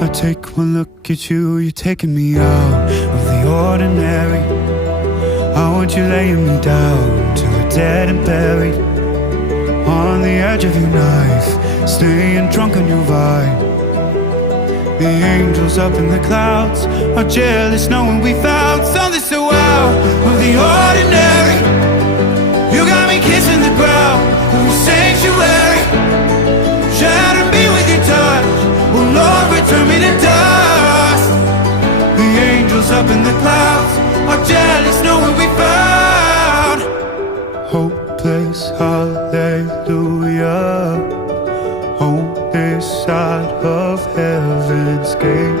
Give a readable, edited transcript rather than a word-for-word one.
I take one look at you, you're taking me out of the ordinary. I want you laying me down till we're dead and buried, on the edge of your knife, staying drunk on your vine. The angels up in the clouds are jealous knowing we found something so out of the ordinary. You got me kissing the ground of a sanctuary, shatter me with your touch, oh Lord, return me to dust. The angels up in the clouds are jealous knowing we found hopeless hallelujah on this side of heaven's gate.